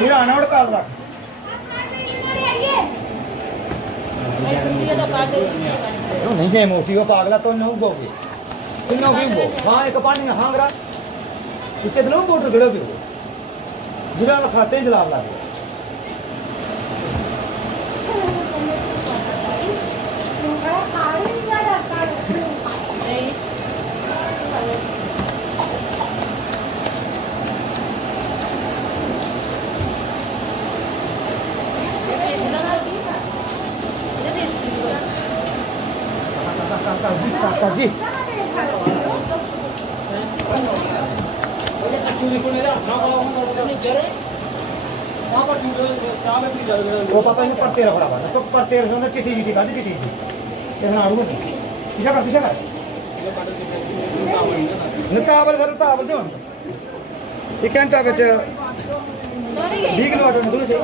मेरा आना और काल रख तो नहीं है मोटी वो पागला तो नहीं उगोगे तुम ना उगो हाँ एक पानी हाँ गरा इसके दिलों मोटर गड़ो भी जिला खाते हैं जलाब ला जी वो पापा ने पढ़ते रखा हुआ तो पढ़ते रखा चिट्ठी चिट्ठी काटी चिट्ठी पीछा कर निकाबल घर ताबल दो ये घंटा बच 20 किलोमीटर दूर से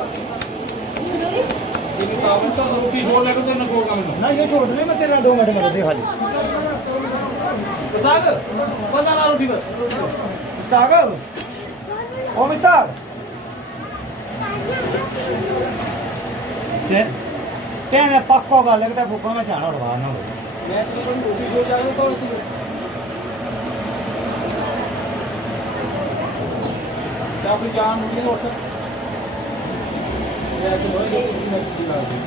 ना ये छोड़ दे मैं तेरा 2 मिनट में दे खाली मुस्ताक कौन ला रोटी पर मुस्ताक ओ मुस्ताक क्या मैं पक्का गल लगता भूखा में जाना उड़वा ना मैं तो रोटी जो जावे तो क्या कोई जान मुझे और सब या तो होए तो मैं दिला दूं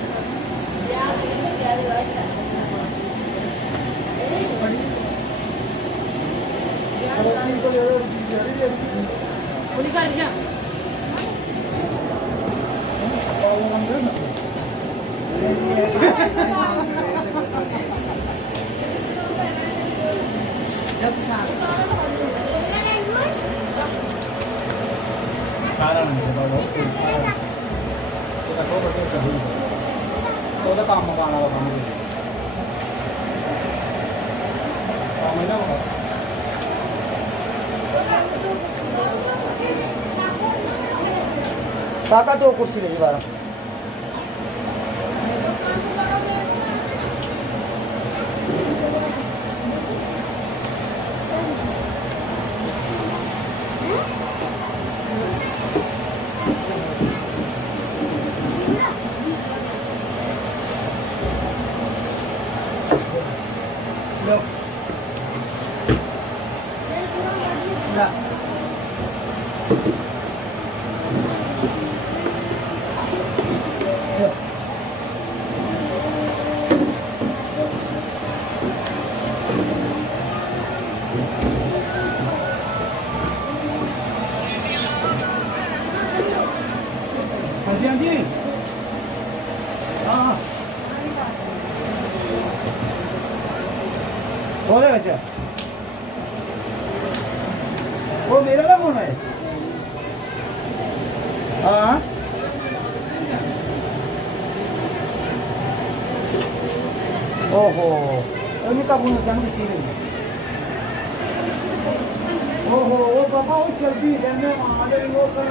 Ulikan dia. Sekarang kita tahu betul betul. Sudah kamu kan apa kamu? Kamu ini apa? काका तो कुर्सी ले बारा वो मेरा ना फोन है हाँ ओहो उनका फोन जन्म की ओहो वो पापा वो चलती जन्म आगे वो कर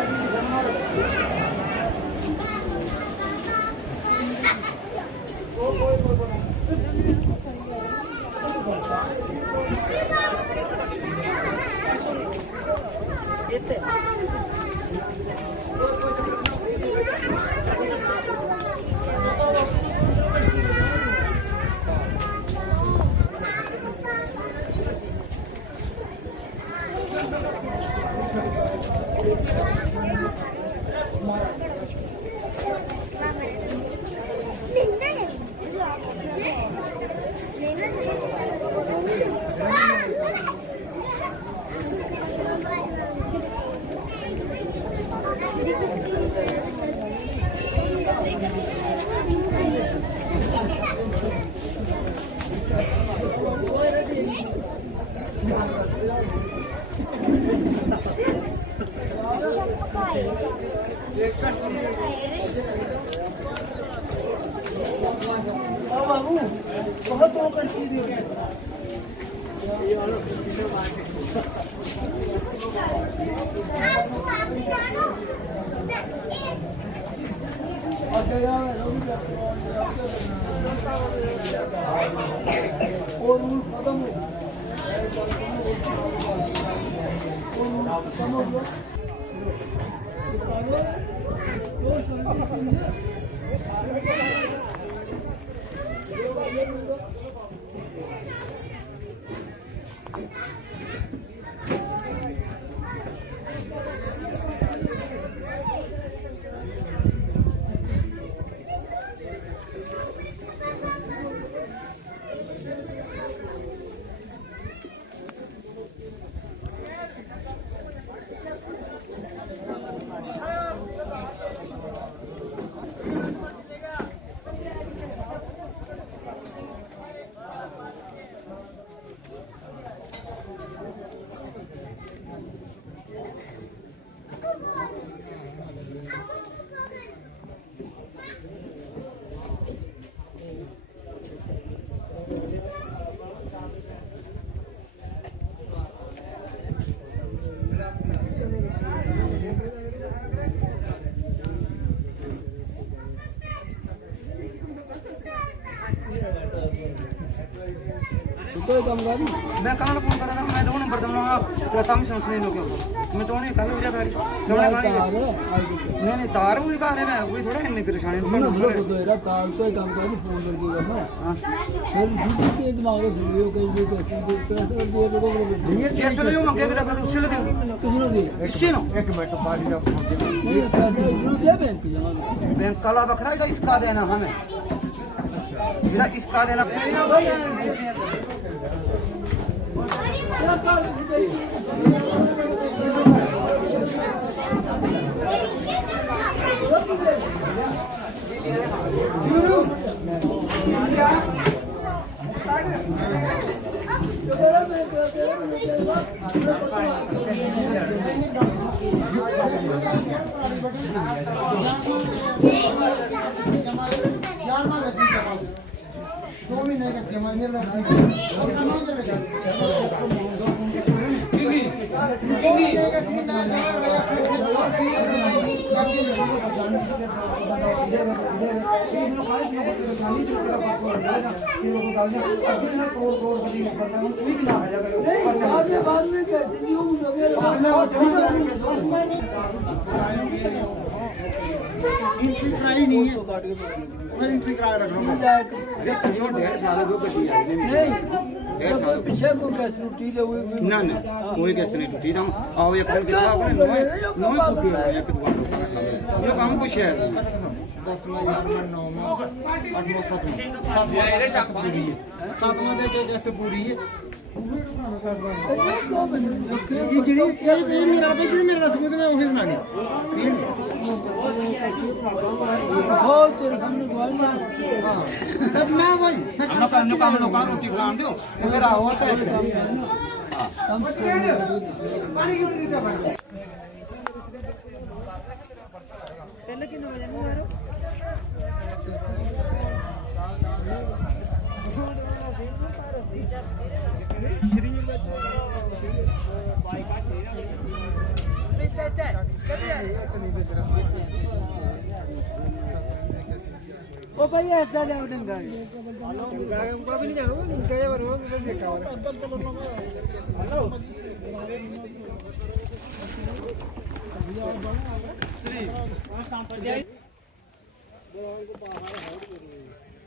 बाबू बहुत वो कर दी कोई काम कर मैं कहाँ फोन कर रहा था मैं दो नंबर दूंगा तो कम सुनने लो क्यों मैं तो नहीं कल उठा था तुमने कहा नहीं तार भी कहा रहे मैं वही थोड़ा इतनी परेशानी तो तेरा तार कोई काम कर फोन करके करना फिर झूठ के दिमाग में फिर कोई पैसे दे जिस वेले जो मंगे मेरा उस वेले दे किसने दे किसी नो एक मिनट पार्टी का फोन नहीं पैसे उसने दे बैंक जमा बैंक काला बखरा इटा इसका देना हमें जिला इसका देना तेरा तार बाद में कैसे एंट्री कराई नहीं है मैं एंट्री करा रख रहा हूं डेढ़ साल दो गड्डी आई नहीं कोई पीछे को कैसे टूटी दे हुई ना ना कोई कैसे नहीं टूटी ना आओ ये काम कितना आपने नो टूटी है एक दुआ ये काम कुछ है 10 में यार मैं 9 में 8 में 7 में 7 में देखे कैसे पूरी है ये ਜਿਹੜੀ ਇਹ ਮੇਰਾ पे ਜਿਹਦੇ ਮੇਰਾ ਰਸਮ ਮੈਂ ਉਹੀ ਸੁਣਾਣੀ बहुत तेरे सामने गवाही मार हां तब मैं भाई हम काम लोगों रोटी खिलान दो फिर आओ होता है हम पानी क्यों नहीं देता पहले कितने बजे में मारो श्री बाइक ओ भाई ऐसा जाओ डंगा उनका भी नहीं जाओ उनका ये बार वो से का हेलो श्री काम पर जाए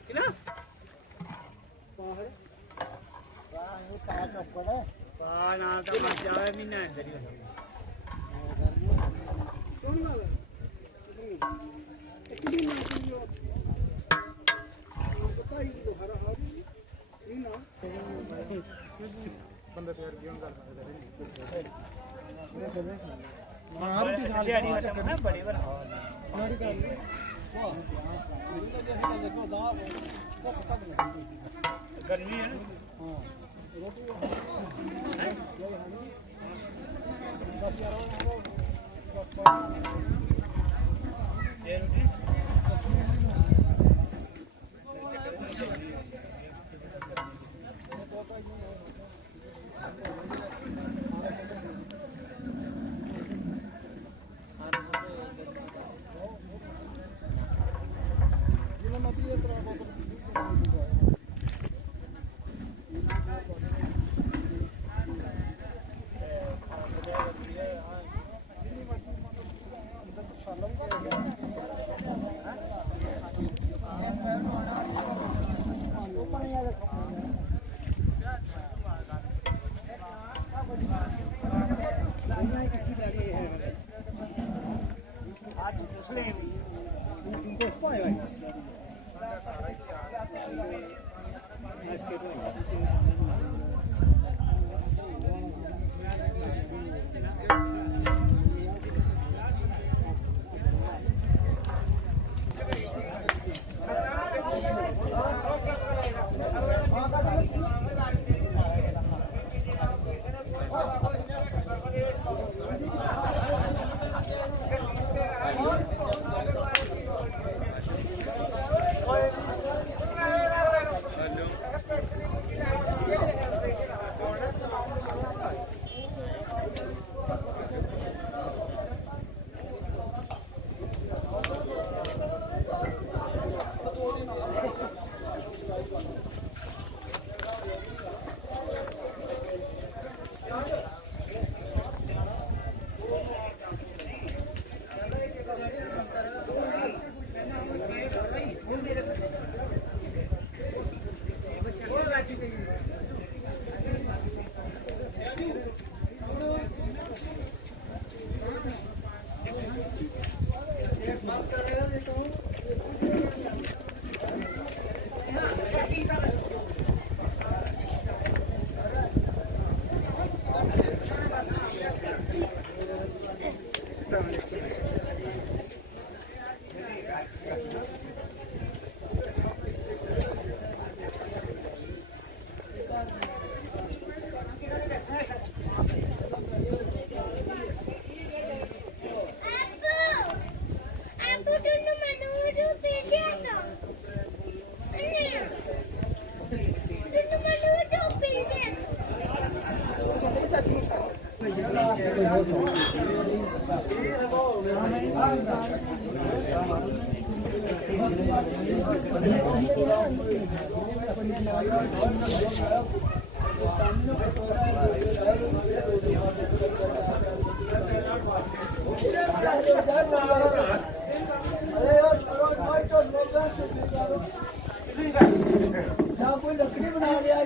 किना बाहर का चक्कर है ना तो जाए महीना करियो कौन वाला कितनी ना करियो बताई तो हरा हार नहीं ना बंदा तैयार किया कर मार दी खाली ना बड़े बार हमारी का गर्मी है हां रोटी ये रोटी कोई लकड़ी बना लिया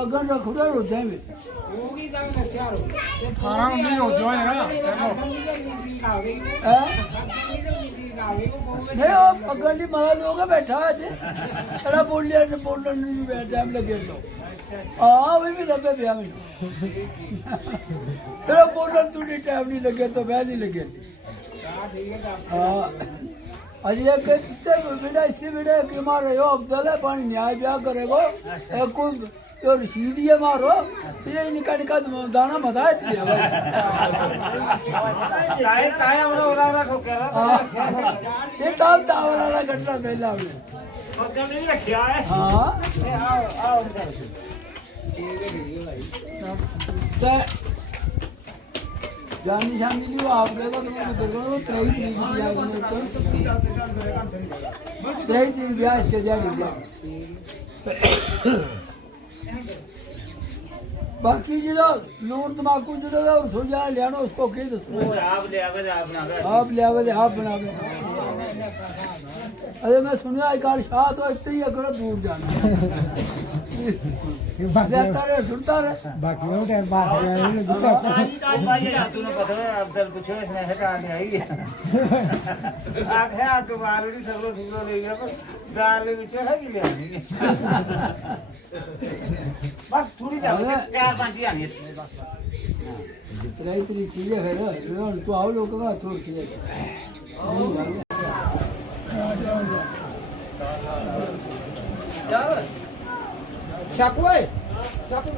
अगर रखोगे रोजे में होगी काम नशारो खाना नहीं हो जो है ना नहीं वो पगली मारा लोग बैठा है थोड़ा बोलिए बोलने नहीं टाइम लगे तो हाँ वही भी लगे भैया में थोड़ा बोलने तुझे टाइम नहीं लगे तो वह नहीं लगे हाँ अरे कहते बेटा इससे बेटा कि मारे हो अब्दुल है पानी न्याय ब्याह करेगो कोई तो रशीदी है मारो ये निका निका दाना मता है ताया बड़ा उड़ा ठोके ये ताव ताव वाला घटना मेला में पक्का नहीं रखा है हाँ आओ आओ जानी शानी नहीं वो आप गए तो तुमने देखो वो 23 तरीक की ब्याह होने तो 23 तरीक ब्याह इसके जारी दिया बाकी जो नूर तमाकू जो सो जा लिया उसको के दसो आप ले आवे आप बनावे अरे मैं सुनिया एक शाह तो इतने ही अगर दूर जाना रे सुनता रे बाकी वो टाइम पास भाई तूने पता है अब्दुल कुछ इसने है का नहीं आई आग है आग बालड़ी सगलो सुगलो ले गया पर दाल में कुछ है जी ले बस थोड़ी जा 4-5 ही आनी है बस जितना इतनी चीजें है तो आओ लोगों का छोड़ के चाकू है चाकू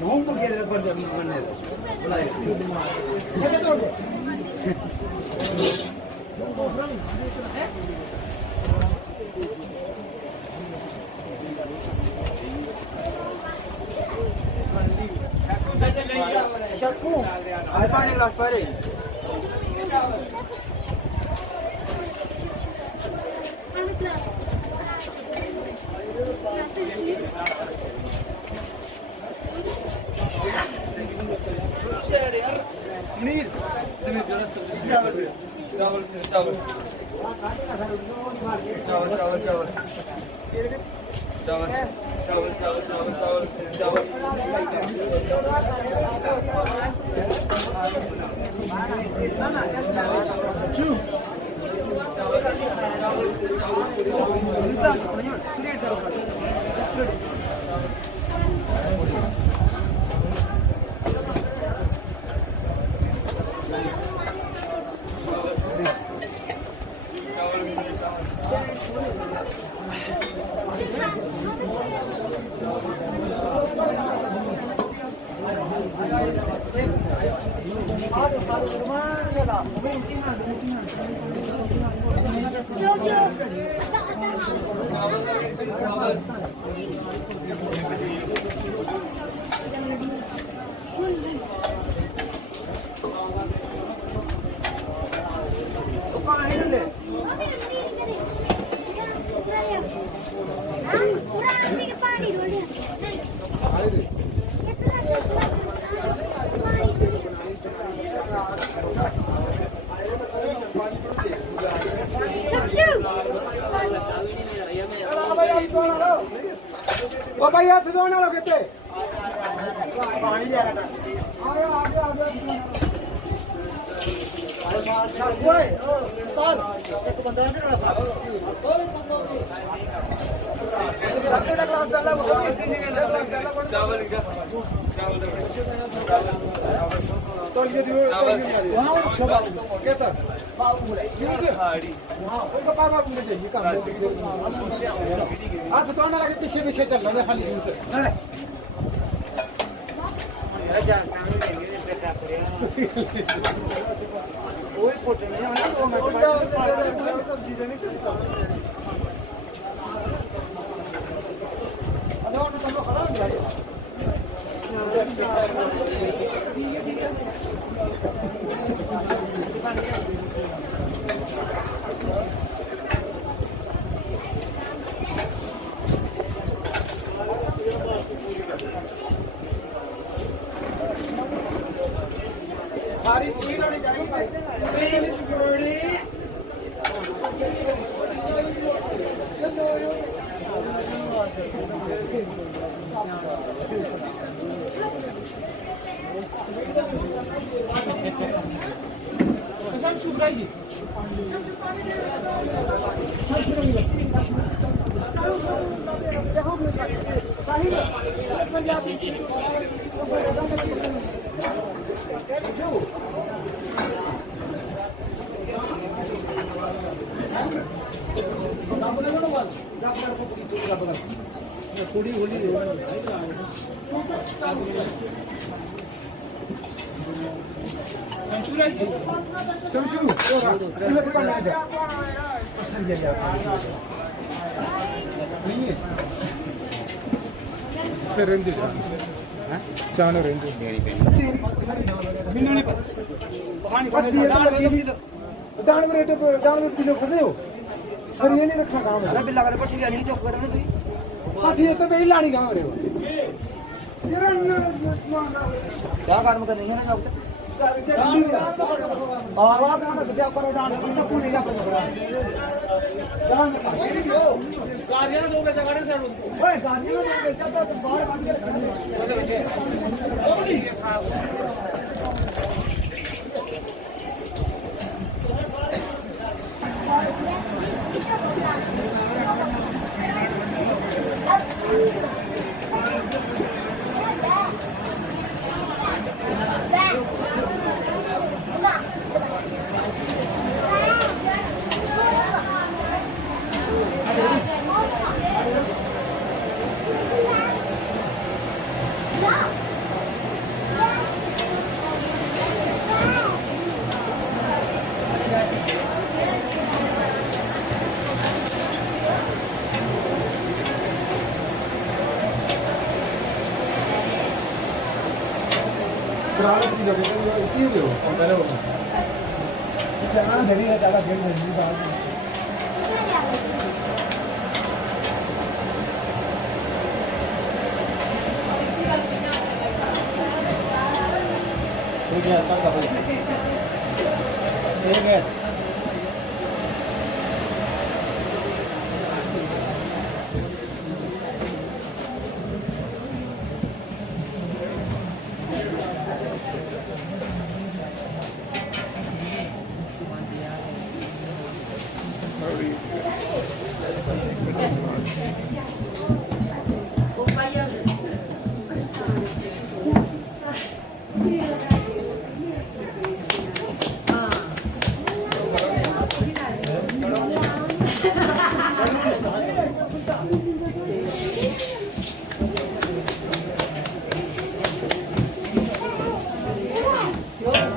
नोम तो क्या पर जब बनने बुलाए चले तो शक्कू आए पानी ग्लास पारे नीर चावल चावल चावल चावल चावल चावल चावल चावल चावल चावल बाबा यार तो ना लोगे ते पानी ले रहा था ओए उस्ताद एक बंदा है ना साहब सबका क्लास डाला चावल का चावल तो ये दियो वहां कहता बाबू बोले यूसुफ हां उनका पापा बोले ये काम हां तो ना लगे पीछे पीछे चल रहा है खाली यूसुफ अरे अच्छा कोई पोटे नहीं है ना 2 मिनट सब्जी देने के अरे उन्होंने तो खराब किया थोड़ी होली रेंदी चानो रेंदी नहीं पता डाल रेट डाल किलो फसे हो सर ये नहीं रखना काम है बिल्ला करे पछी नहीं चौक करना तू हां ठीक है तो बेई लानी कहां रे क्या काम करनी है ना जब आवा का क्या करो डाल तो पूरी जा गाड़ियां दो के जगह से ओए गाड़ियां दो के जब तो बाहर बांध के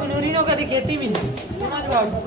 Pelurin kadi खेती भी नहीं समझ बाबू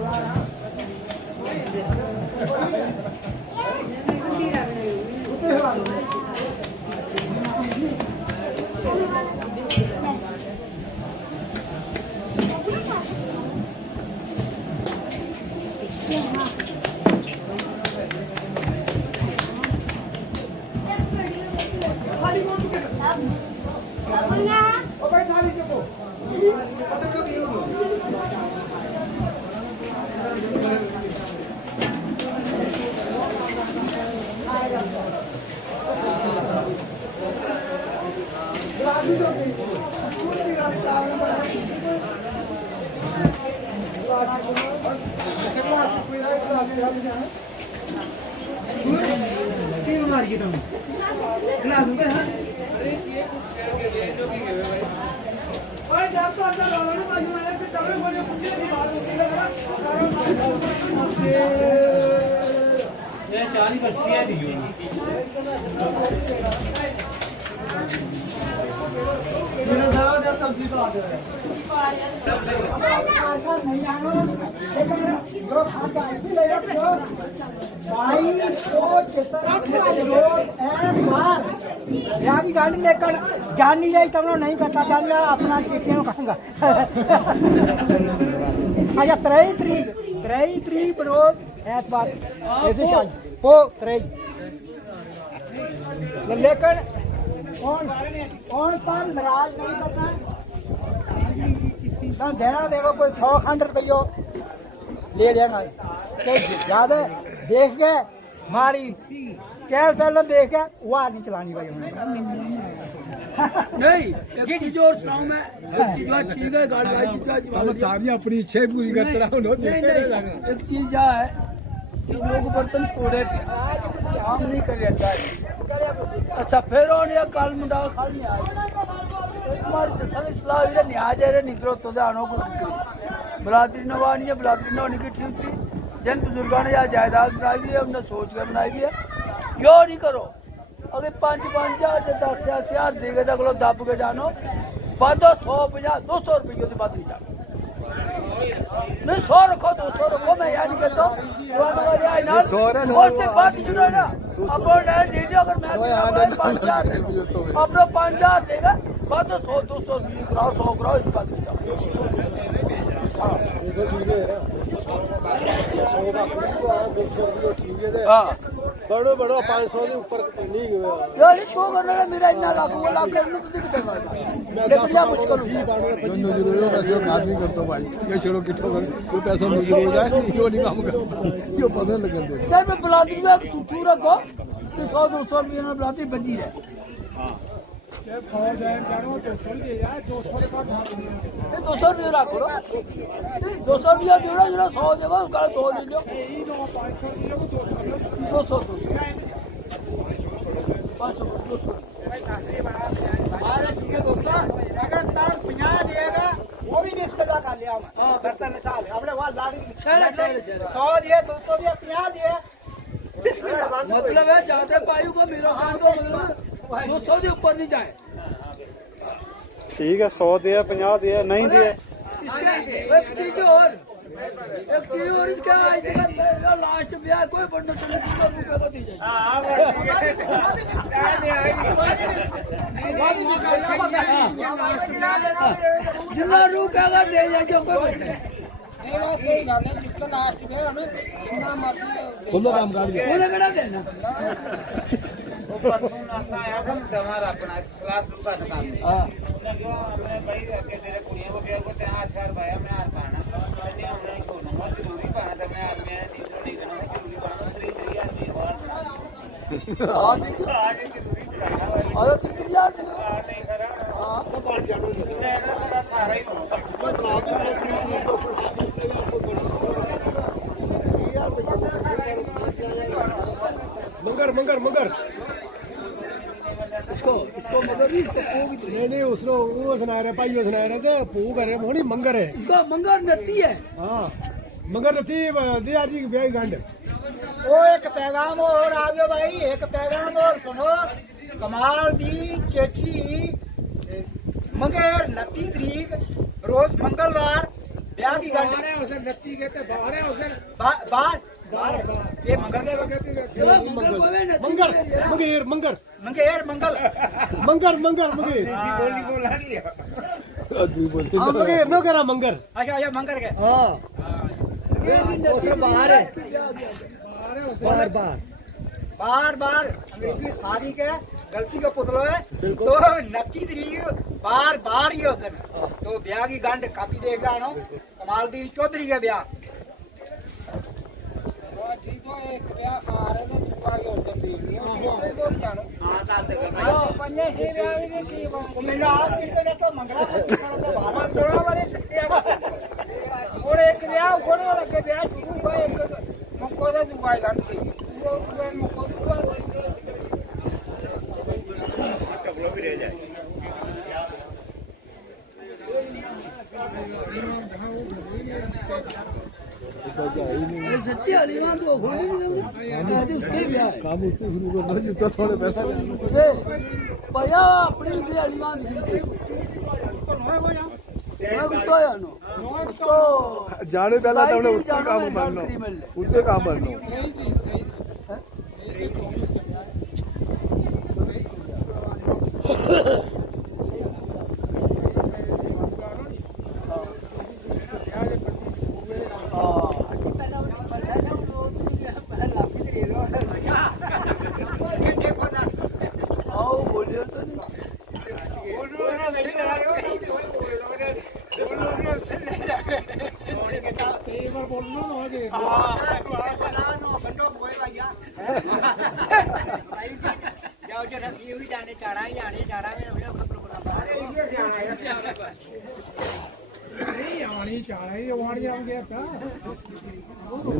जानी नहीं तब नहीं करता जानी अपना चिट्ठियों कहूँगा अच्छा 3 बरोज ऐतवार ऐसे चाहिए वो 3 लेकिन कौन नाराज नहीं करता देना देखो कोई 100 खंड रुपये ले देना तो ज्यादा देख के मारी क्या पहले देख के वह नहीं चलानी भाई नहीं एक चीज और सुनाऊं मैं एक चीज बात ठीक है गाड़ी सारी अपनी इच्छा पूरी करते रहो नहीं एक चीज क्या है कि लोग बर्तन छोड़े काम नहीं कर रहता है अच्छा फिर और ये काल मुंडा खाल नहीं आए तुम्हारी दसन इस्लाम ये नहीं आ जाए निकलो तो जानो को बलादरी नवानी है बलादरी नवानी की ठीक थी जन बुजुर्गों ने या जायदाद बनाई हुई है हमने सोच कर बनाई हुई है क्यों नहीं करो अगर 5-5 10,000 देगा तो अगलो दब के जानो बादो 150 200 रुपये की बात नहीं जानो नहीं 100 रखो 200 रखो मैं याद नहीं करता उसके बाद जो है ना अपना वीडियो अगर मैं अपना 5,000 देगा बात 100-200 कराओ 100 कराओ इस बात नहीं हाँ बड़ो 500 के ऊपर नहीं गए यार ये शो करने का मेरा इतना लाख करने तो दिक्कत है लेकिन यह मुश्किल हो वैसे काम नहीं करता भाई ये छोड़ो किठो कर कोई पैसा नहीं हो जाए यो नहीं काम करता यो पता लग जाता सर मैं बुलाती हूँ तू रखो कि 100-200 रुपये में बुलाती बची है 100 जाए करो 200 ले जाए 200 के बाद 200 रुपये रखो 200 रुपया दो ना 100 देगा उसका 2 ले लो 200 अगर तार 50 देगा वो भी 20 का कर लिया बर्तन मिसाल अपने वहाँ लाड़ 100 दिए 200 दिए 50 दिए मतलब है जाते पायु को मेरा काम तो मतलब 200 के ऊपर नहीं जाए ठीक है 100 दिया 50 दिया नहीं दिया इसके एक चीज और एक की और क्या है तेरा लास्ट ब्याह कोई बंदा चले किलो रुपए का दी जाए जितना रुपए का दे जाए जो कोई जिसका लास्ट ब्याह हमें जितना मर्जी खोलो काम कर दिया उन्हें केड़ा देना परसों नासा आया था हमारा अपना क्लास रुका था काम हां उन्होंने कहा हमने भाई आगे तेरे कुड़ियों को ब्याह को ते 8 भाई मैं हार पाना मैंने हमने को नंबर जरूरी पाना था मैं आदमी नहीं करना जरूरी पाना 3 आदमी और आज जरूरी पाना और कितनी यार नहीं करा हां तो बात जानो मैं ना सारा सारा ही मगर मगर मगर इसको मगर भी इसको पोगी तो नहीं उसको वो सुना रहे भाई सुना रहे थे पू कर रहे होनी मंगर है इसका मंगर नती है हाँ मगर थी दिया जी ब्याह गंढ ओ एक पैगाम और आ गयो भाई एक पैगाम और सुनो कमाल दी चेची मंगेर 29 तरीक रोज मंगलवार ब्याह की गंढ उसे नत्ती कहते बाहर है उसे बाहर ये मंगल चलो मंगर को वे नती मंगर मगेर मंगर मंगेर मंगल मंगर मंगर मगेर बोली बोला नहीं हाँ मगेर नो करा मंगर अच्छा अच्छा मंगल के हाँ उसे बाहर है बाहर बाहर बार बार अंग्रेजी शादी के गलती का पुतलो है तो 29 तरीक बार बार ही उस दिन तो ब्याह की गंढ काफी देख रहा हूँ कमाल दी चौधरी का ब्याह मेरा आप कितने तो मंगला और एक ब्याह घोड़े लगे ब्याह शुरू हुआ एक मक्को से दुआई गंढ थी वो मक्को दुआ चपलो भी रह जाए सच्ची अलीमान तो हो ही नहीं हमने उसके ब्याह है काम उसको शुरू कर दो जितना थोड़े पैसा भैया अपनी भी अलीमान दिखी मैं कुत्ता है नो तो जाने पहला तो हमने उससे काम मारना उससे काम मारना आओ बोलिए तो नहीं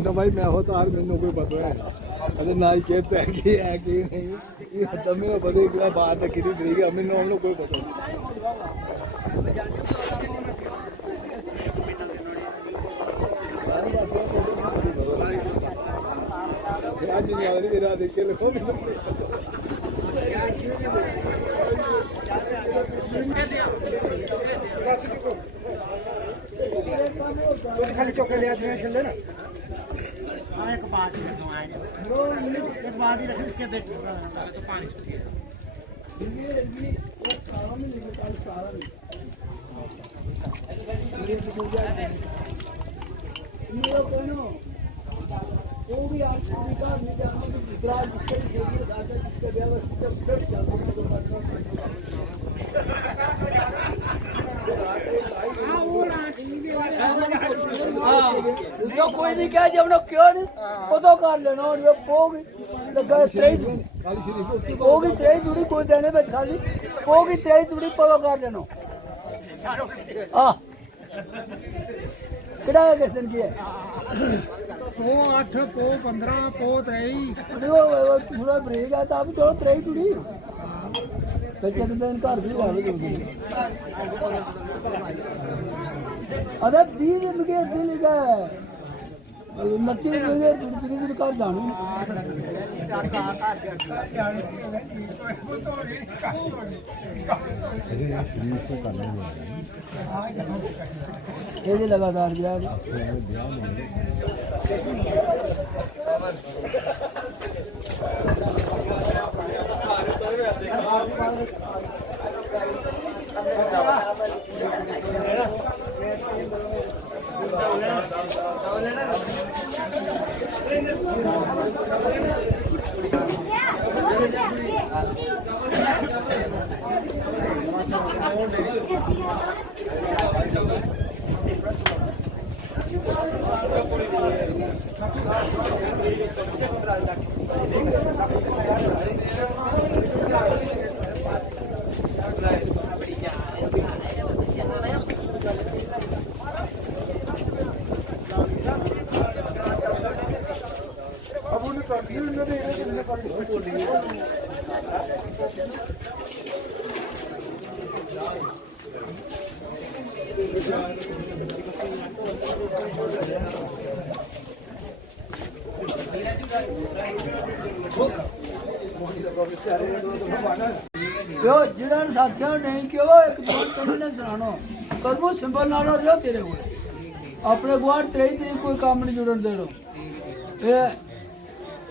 तो भाई मैं हो तो यार मैंने कोई पता है अरे ना ही कहते हैं कि है कि नहीं ये तब में बदल गया बात है कितनी तरीके हमें ना हम लोग कोई पता नहीं आज नहीं आ रही मेरा देख के लो खाली चौके ले आते हैं छल्ले ना एक बात ही रख इसके बेच तो पानी वो भी आज निकाल नहीं जाना तो दूसरा जिसके लिए आगे जिसके व्यवस्थित फिर चलना जो कोई नहीं कहे जब लोग क्यों नहीं वो तो कर लेना और ये पोगी लगा तेज पोगी तेज जुड़ी कोई देने पे खाली पोगी तेज जुड़ी पलो कर लेना हाँ कितना है किस दिन की है पो 8 पो 15 पो 3 पूरा ब्रेक है तो आप चलो 3 जुड़ी फिर दिन घर भी वाले अरे 20 दिन के दिन का नक्की जुड़ी जुड़ी जुड़ी कर जानी ਇਹਦੇ ਲਗਾਤਾਰ ਵਿਆਹ ਜੀ जो जिन्होंने साथियों नहीं किया वो एक बात करने सुनानो करबो सिंपल नालो जो तेरे को अपने गुआड़ 23 तरीक कोई काम नहीं जुड़न दे लो ये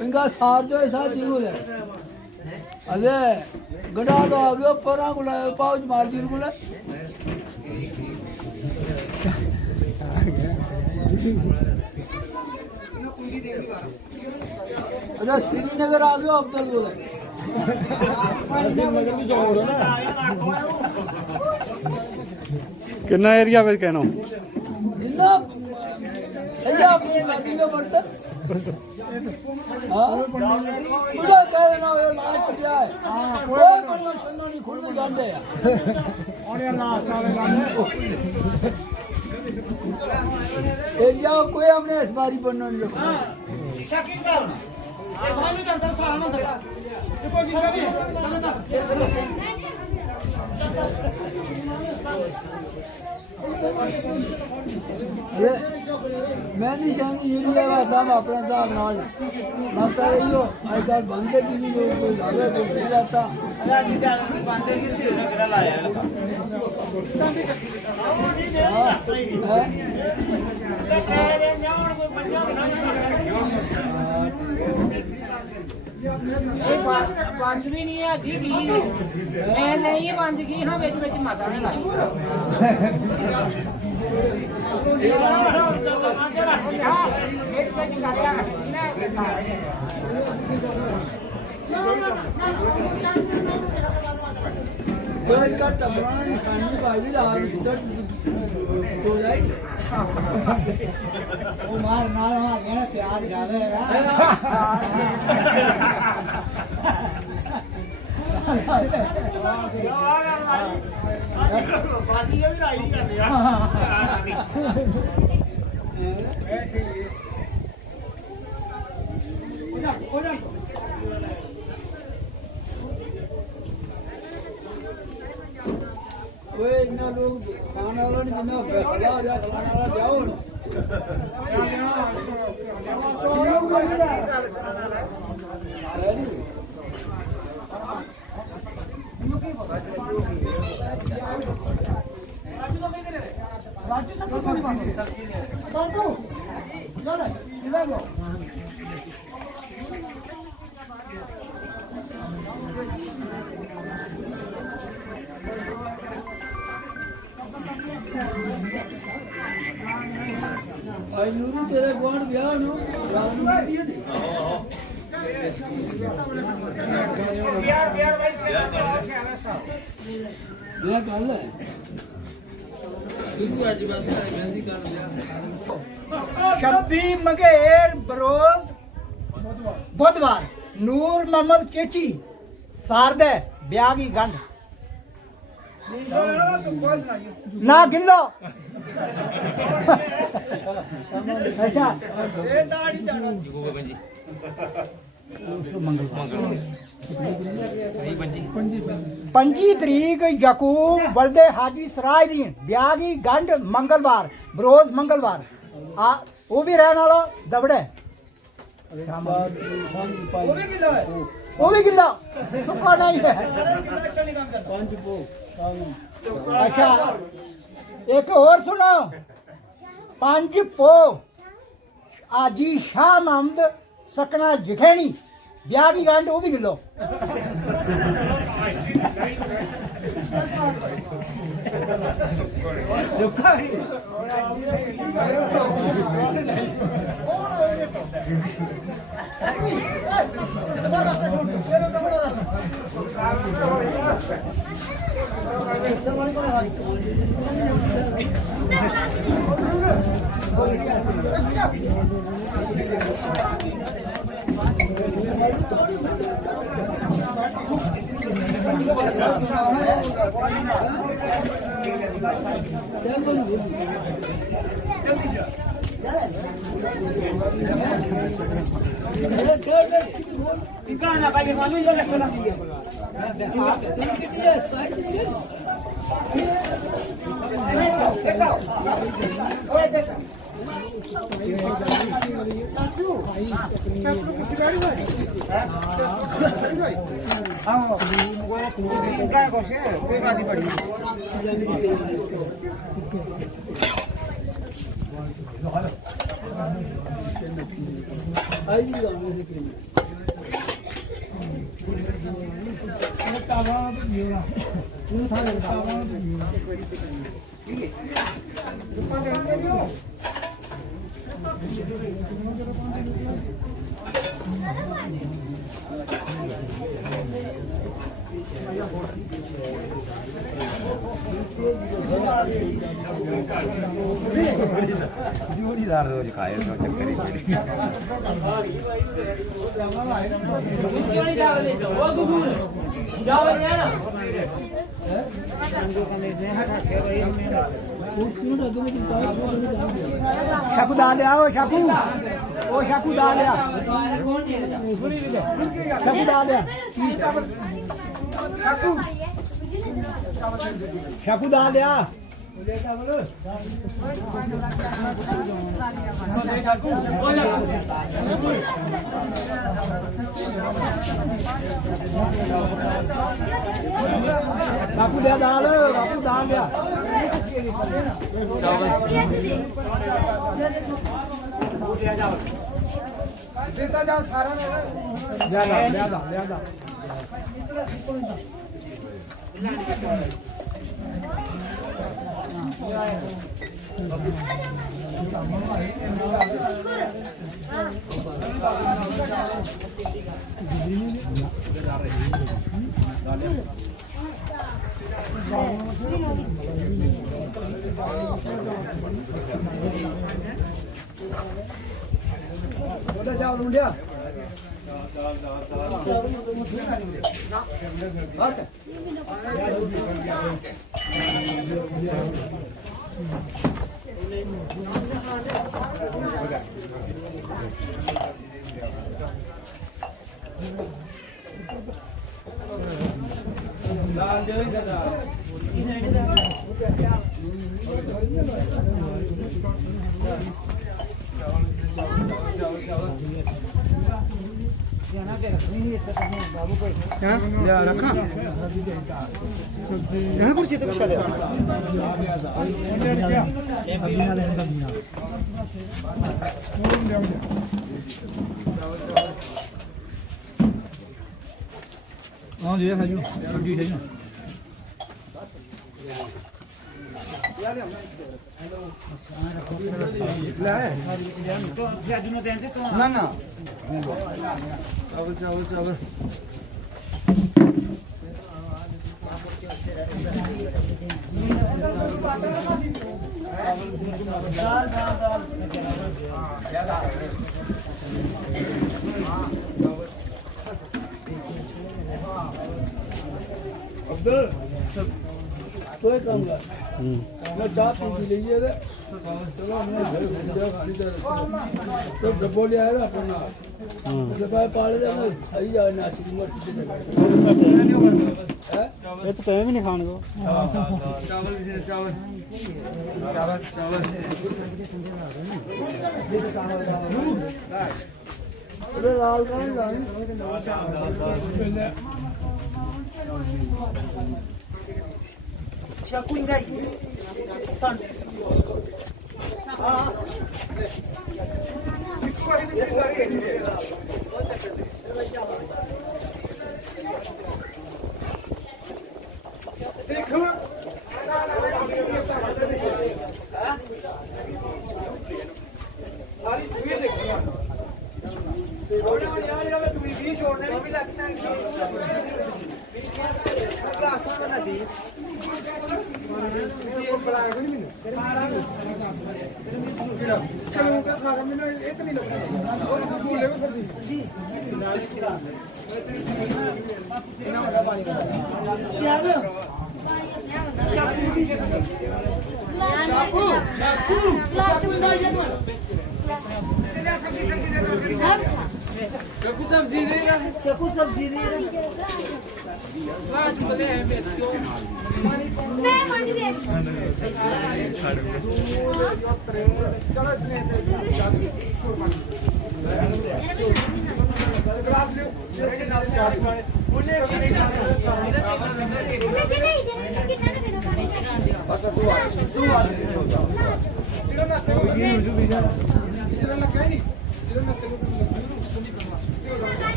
इनका साथ जो ऐसा चीज है अरे गड़ा तो आ गयो परा गुला पाउच मार दी गुला अच्छा श्रीनगर आ गयो अब्दुल बोले कितना एरिया में कहना इतना सही आप लाती का बर्तन हाँ मुझे कह देना ये लास्ट क्या है कोई बनना सुनना नहीं खुद गांडे यार एरिया कोई हमने इस बारी बनना नहीं रखा ये मैं नहीं चाहती ये हम अपने साथ नाल लगता रही हो आजकल बंदे की भी लोग कोई लागे तो नहीं रहता ਪੰਜ ਵੀ ਨਹੀਂ ਹੈ ਜੀ ਕੀ ਮੈਂ ਨਹੀਂ ਪੰਜ ਕੀ ਹਾਂ ਵਿੱਚ ਵਿੱਚ ਮਾਤਾ ਨੇ ਲਾਈ ਹਾਂ ਵਿੱਚ ਵਿੱਚ ਕਰਿਆ कोई का टबराना निशानी भाई लाल हो जाएगी वो मार मार मार गया प्यार ज्यादा वो इतना लोग खाना वाला नहीं जितना खिला रहा खिलाने वाला जाओ आई नूरू तेरे गुआंढ ब्याह नु रात नु दी दी ब्याह कर ले शुरू आज बात है मेहंदी कर लिया शब्बी मंगेर बरोज बुधवार नूर मोहम्मद केची सारदे ब्याह की गंढ ना गिल्लो अच्छा पंजी तरीक यकूब बल्दे हाजी सरायदीन ब्याह की गंढ मंगलवार बरोज मंगलवार वो भी रहने वाला दबड़े वो भी गिल्ला सुखा नहीं है अच्छा एक और सुनो 5 ਪੋ ਆਜੀ ਸ਼ਾਹ ਮੁਹੰਮਦ ਸਕਣਾ ਜਖੈਣੀ ਵਿਆਹ ਦੀ ਗੰਢ ਉਹ ਵੀ ਦਿਲੋ जोड़ीदार रोज खाए तो चक्कर ही ਛਾਕੂ ਦਾ ਲਿਆ ਉਹ ਛਾਕੂ ਦਾ ਲਿਆ ਛਾਕੂ ਦਾ ਲਿਆ ਛਾਕੂ ਦਾ ਲਿਆ ਬਾਪੂ ਲਿਆ ਦਾਲ ਬਾਪੂ ਦਾਲ ਲਿਆ ਦਿੱਤਾ ਜਾ ਸਾਰਾ ਲਿਆ ਦਾ ਉਹਦਾ ਚਾਵਲ ਮੁੰਡਿਆ ਬਸ या रखा यहाँ कुर्सी तो चले हाँ जी है जी है ना ना चावल चावल चावल अब्दुल कोई काम कर मैं चाय पी के लीजिए चलो हमने घर घूम जाओ खानी तो डब्बो ले आया अपना जब पाले जाना खाई जा नाच दूंगा ये तो कहीं भी नहीं खाने को चावल चावल चावल चावल अरे लाल कौन लाल ਛਾਕੂ ਇੰਗਾਈ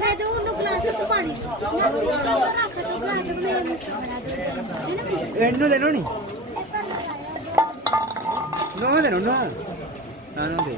मैं तो उन ग्लास में पानी रख तो ग्लास में एंड देनो नी नो देनो ना ना दे